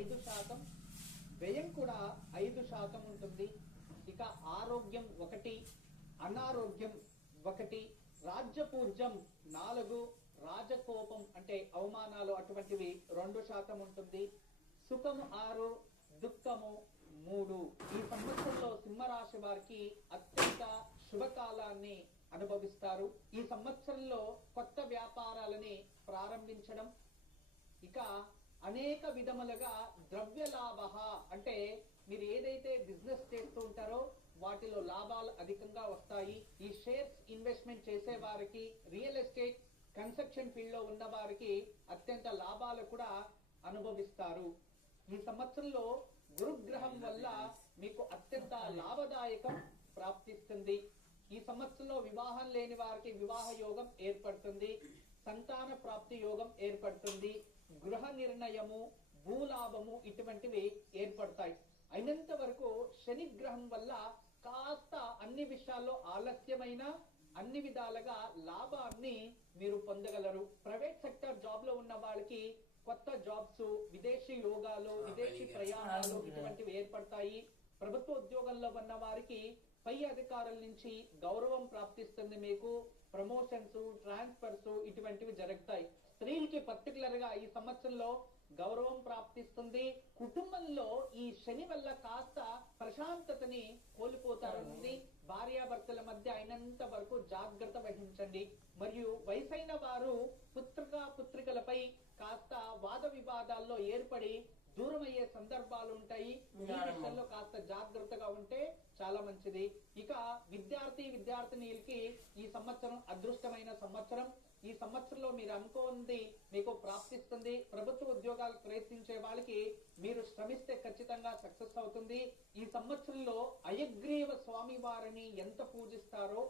5%, వ్యయం కూడా 5% ఉంటుంది. ఇక ఆరోగ్యం 1, అనారోగ్యం 1, రాజ్యపూజ్యం 4, రాజకోపం అంటే అవమానాలు అటువంటివి 2% ఉంటుంది. సుఖము 6, దుఃఖము 3. ఈ సంవత్సరంలో సింహరాశి వారికి అత్యంత శుభకాలాన్ని అనుభవిస్తారు. ఈ సంవత్సరంలో కొత్త వ్యాపారాలని ప్రారంభించడం, ఇక అనేక విధములుగా ద్రవ్య లాభ అంటే మీరు ఏదైతే బిజినెస్ చేస్తూ ఉంటారో వాటిలో లాభాలు అధికంగా వస్తాయి. ఈ షేర్స్ ఇన్వెస్ట్మెంట్ చేసే వారికి, రియల్ ఎస్టేట్ కన్స్ట్రక్షన్ ఫీల్డ్ లో ఉన్న వారికి అత్యంత లాభాలు కూడా అనుభవిస్తారు. ఈ సంవత్సరంలో గురుగ్రహం వల్ల మీకు అత్యంత లాభదాయకం ప్రాప్తిస్తుంది. ఈ సంవత్సరంలో వివాహం లేని వారికి వివాహ యోగం ఏర్పడుతుంది, సంతాన ప్రాప్తి యోగం ఏర్పడుతుంది, గృహ నిర్ణయము, భూలాభము ఇటువంటివి ఏర్పడతాయి. అయినంత వరకు శని గ్రహం వల్ల కాస్త అన్ని విషయాల్లో ఆలస్యమైన అన్ని విధాలుగా లాభాన్ని మీరు పొందగలరు. ప్రైవేట్ సెక్టర్ జాబ్ లో ఉన్న వాళ్ళకి కొత్త జాబ్స్, విదేశీ యోగాలు, విదేశీ ప్రయాణాలు ఇటువంటివి ఏర్పడతాయి. ప్రభుత్వ ఉద్యోగంలో ఉన్న వారికి పై అధికారుల నుంచి గౌరవం ప్రాప్తిస్తుంది. మీకు ప్రమోషన్స్, ట్రాన్స్ఫర్స్ ఇటువంటివి జరుగుతాయి. స్త్రీలకి పర్టికులర్ గా ఈ సంవత్సరంలో గౌరవం ప్రాప్తిస్తుంది. కుటుంబంలో ఈ శని వల్ల కాస్త ప్రశాంతతని కోల్పోతారని, భార్యాభర్తల మధ్య అయినంత వరకు జాగ్రత్త వహించండి. మరియు వయసైన వారు పుత్రికలపై కాస్త వాద వివాదాల్లో ఏర్పడి దూరమయ్యే సందర్భాలు ఉంటాయి. ఈ విషయంలో కాస్త జాగ్రత్తగా ఉంటే చాలా మంచిది. ఇక విద్యార్థినీలకి ఈ సంవత్సరం అదృష్టమైన సంవత్సరం. ఈ సంవత్సరంలో మీరు అనుకోండి మీకు ప్రాప్తిస్తుంది. ప్రభుత్వ ఉద్యోగాలు ప్రయత్నించే వాళ్ళకి మీరు శ్రమిస్తే ఖచ్చితంగా సక్సెస్ అవుతుంది. ఈ సంవత్సరంలో అయగ్రీవ స్వామి వారిని ఎంత పూజిస్తారో,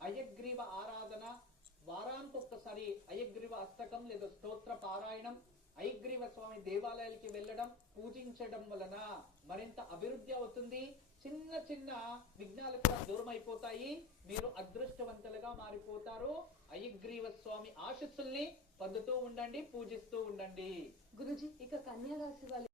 అయగ్రీవ ఆరాధన, వారానికొక్కసారి అయగ్రీవ అష్టకం లేదా స్తోత్ర పారాయణం, అయగ్రీవ స్వామి దేవాలయాలకి వెళ్ళడం, పూజించడం వలన మరింత అభివృద్ధి అవుతుంది. చిన్న చిన్న విఘ్నాలు కూడా దూరం అయిపోతాయి. మీరు అదృష్టవంతులుగా మారిపోతారు. అయగ్రీవ స్వామి ఆశీస్సుల్ని పొందుతూ ఉండండి, పూజిస్తూ ఉండండి. గురుజీ, ఇక కన్యా రాశి వాళ్ళు